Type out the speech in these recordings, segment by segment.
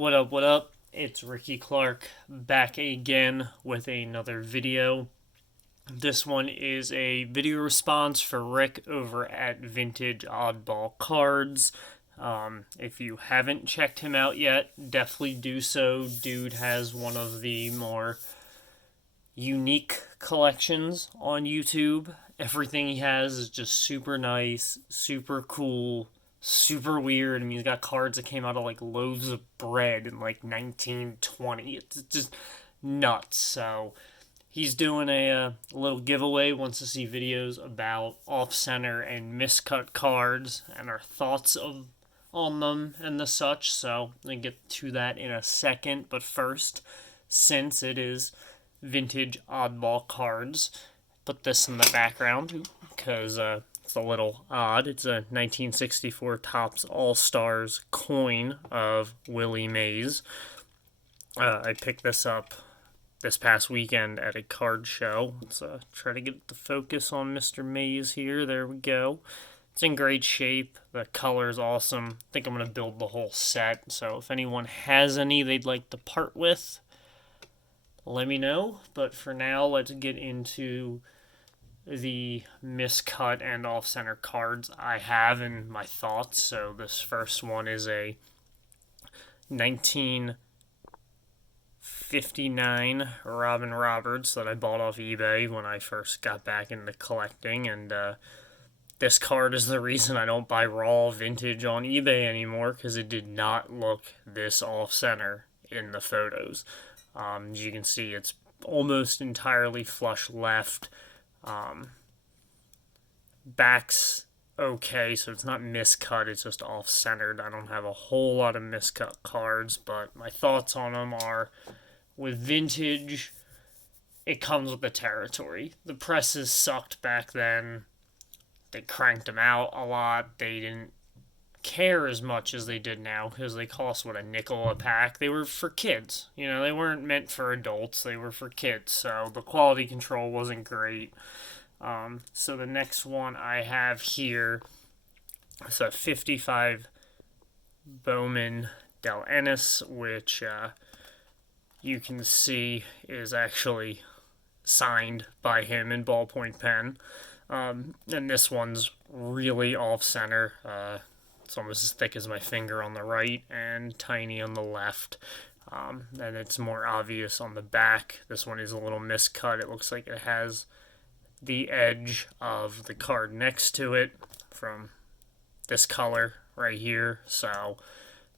What up, what up? It's Ricky Clark back again with another video. This one is a video response for Rick over at Vintage Oddball Cards. If you haven't checked him out yet, definitely do so. Dude has one of the more unique collections on YouTube. Everything he has is just super nice, super cool, super weird. I mean, he's got cards that came out of like loaves of bread in like 1920. It's just nuts. So he's doing a little giveaway. Wants to see videos about off center and miscut cards and our thoughts of on them and the such. So I'll get to that in a second. But first, since it is vintage oddball cards, put this in the background because it's a little odd. It's a 1964 Topps All-Stars coin of Willie Mays. I picked this up this past weekend at a card show. Let's try to get the focus on Mr. Mays here. There we go. It's in great shape. The color is awesome. I think I'm going to build the whole set. So if anyone has any they'd like to part with, let me know. But for now, let's get into the miscut and off-center cards I have and my thoughts. So this first one is a 1959 Robin Roberts that I bought off eBay when I first got back into collecting, and this card is the reason I don't buy raw vintage on eBay anymore, because it did not look this off-center in the photos. As you can see, it's almost entirely flush left. Back's okay, so it's not miscut, it's just off-centered. I don't have a whole lot of miscut cards, but my thoughts on them are, with vintage, it comes with the territory. The presses sucked back then. They cranked them out a lot. They didn't care as much as they did now because they cost, what, a nickel a pack. They were for kids. You know, they weren't meant for adults. They were for kids, so the quality control wasn't great. So the next one I have here is a 55 Bowman Del Ennis, which you can see is actually signed by him in ballpoint pen. And this one's really off-center. It's almost as thick as my finger on the right and tiny on the left. And it's more obvious on the back. This one is a little miscut. It looks like it has the edge of the card next to it from this color right here. So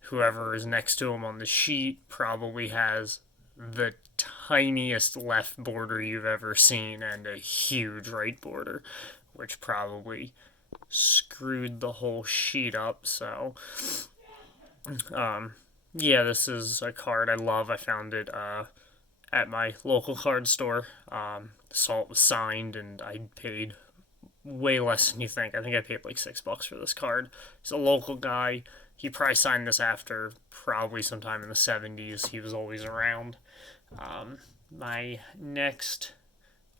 whoever is next to him on the sheet probably has the tiniest left border you've ever seen and a huge right border, which probably screwed the whole sheet up. So yeah, this is a card I love. I found it at my local card store. Saw it was signed, and I paid way less than you think. I think I paid like $6 for this card. He's a local guy. He probably signed this after probably sometime in the 70s. He was always around. My next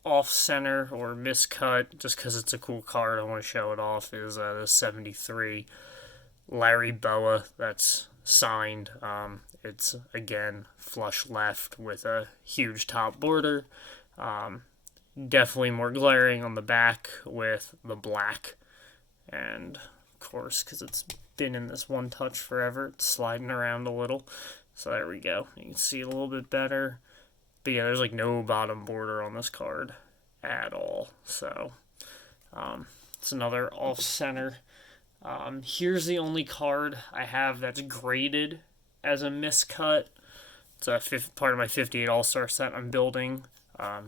off-center or miscut, just because it's a cool card, I want to show it off, is the 73 Larry Boa that's signed. It's, again, flush left with a huge top border. Definitely more glaring on the back with the black. And, of course, because it's been in this one touch forever, it's sliding around a little. So there we go. You can see a little bit better. But yeah, there's like no bottom border on this card at all. So it's another off-center. Here's the only card I have that's graded as a miscut. It's a part of my 58 All-Star set I'm building,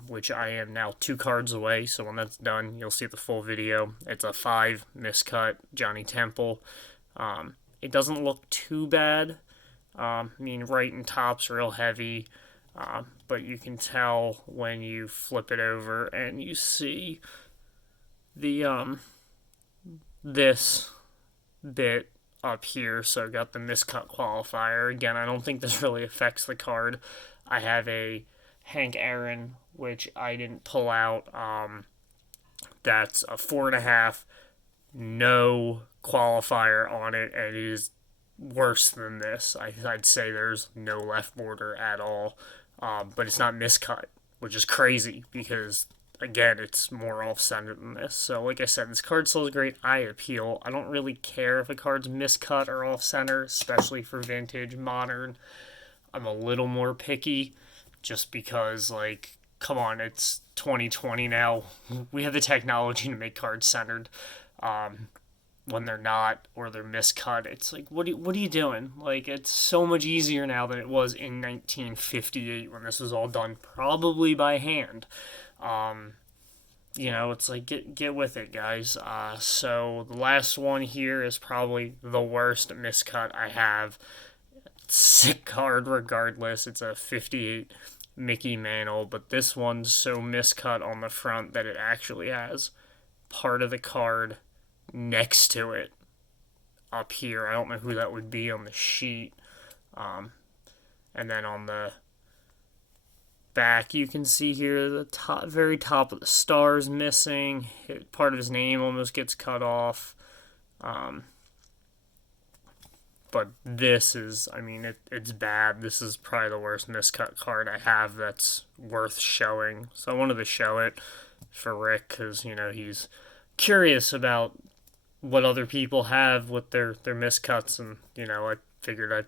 which I am now 2 cards away. So when that's done, you'll see the full video. It's a 5 miscut Johnny Temple. It doesn't look too bad. I mean, right and top's real heavy, but you can tell when you flip it over and you see the this bit up here. So I got the miscut qualifier. Again, I don't think this really affects the card. I have a Hank Aaron, which I didn't pull out. That's a 4.5, no qualifier on it, and it is worse than this. I'd say there's no left border at all, but it's not miscut, which is crazy because again, it's more off-center than this. So, like I said, this card still is great eye appeal. I don't really care if a card's miscut or off-center, especially for vintage, modern. I'm a little more picky, just because, like, come on, it's 2020 now. We have the technology to make cards centered. Um, when they're not or they're miscut, it's like, what are you doing? Like, it's so much easier now than it was in 1958 when this was all done probably by hand. Um, it's like get with it, guys. So the last one here is probably the worst miscut I have. Sick card regardless. It's a 58 Mickey Mantle, but this one's so miscut on the front that it actually has part of the card next to it up here. I don't know who that would be on the sheet. Um, and then on the back, you can see here the top, very top of the star's missing. Part of his name almost gets cut off. But this is, I mean, it's bad. This is probably the worst miscut card I have that's worth showing. So I wanted to show it for Rick because, he's curious about what other people have with their miscuts. And, I figured I'd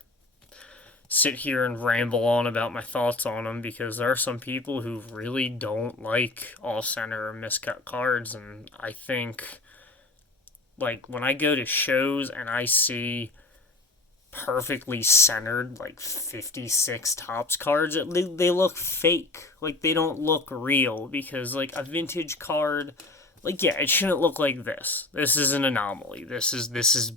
sit here and ramble on about my thoughts on them because there are some people who really don't like off-center or miscut cards. And I think, like, when I go to shows and I see perfectly centered like 56 tops cards, they look fake. Like, they don't look real because, like, a vintage card, like, yeah, it shouldn't look like this. This is an anomaly. This is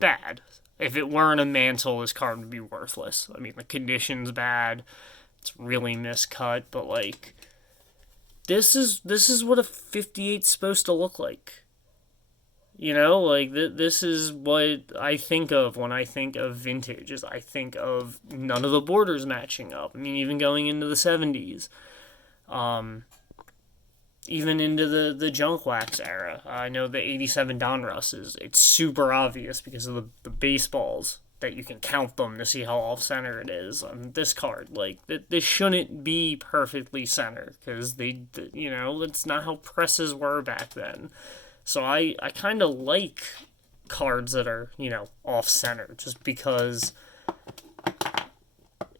bad. If it weren't a mantle, this card would be worthless. I mean, the condition's bad. It's really miscut, but, like, this is what a 58's supposed to look like. This is what I think of when I think of vintage. Is I think of none of the borders matching up. I mean, even going into the 70s, even into the junk wax era. I know the 87 Donrusses. It's super obvious because of the baseballs that you can count them to see how off-center it is. This card, like, this shouldn't be perfectly center because that's not how presses were back then. So I kind of like cards that are, off-center just because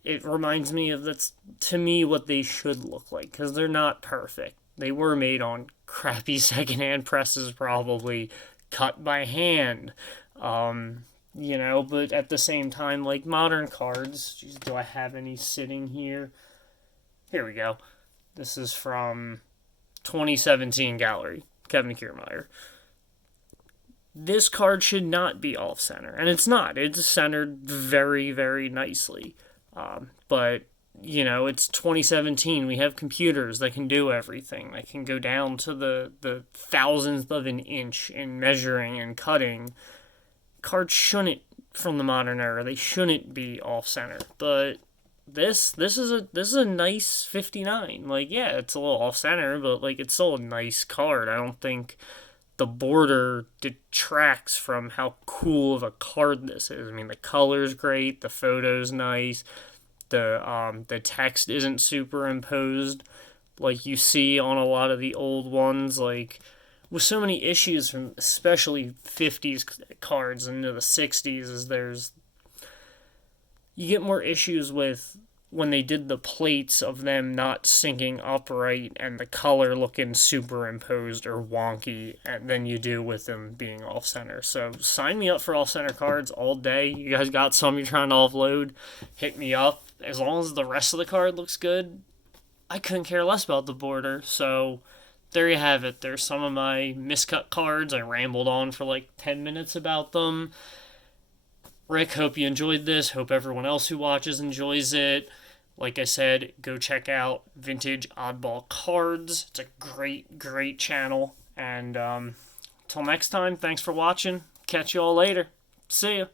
it reminds me of, that's, to me, what they should look like because they're not perfect. They were made on crappy secondhand presses, probably cut by hand, but at the same time, like modern cards, geez, do I have any sitting here? Here we go. This is from 2017 Gallery. Kevin Kiermaier. This card should not be off-center, and it's not. It's centered very, very nicely. But, it's 2017. We have computers that can do everything. They can go down to the thousandth of an inch in measuring and cutting. Cards shouldn't, from the modern era, they shouldn't be off-center. But This is a nice 59. Like, yeah, it's a little off center, but like it's still a nice card. I don't think the border detracts from how cool of a card this is. I mean, the color's great, the photo's nice, the text isn't superimposed like you see on a lot of the old ones. Like, with so many issues from especially 50s cards into the 60s, is you get more issues with when they did the plates of them not syncing upright and the color looking superimposed or wonky than you do with them being off-center. So sign me up for off-center cards all day. You guys got some you're trying to offload, hit me up. As long as the rest of the card looks good, I couldn't care less about the border. So there you have it. There's some of my miscut cards. I rambled on for like 10 minutes about them. Rick, hope you enjoyed this. Hope everyone else who watches enjoys it. Like I said, go check out Vintage Oddball Cards. It's a great, great channel. And until next time, thanks for watching. Catch you all later. See ya.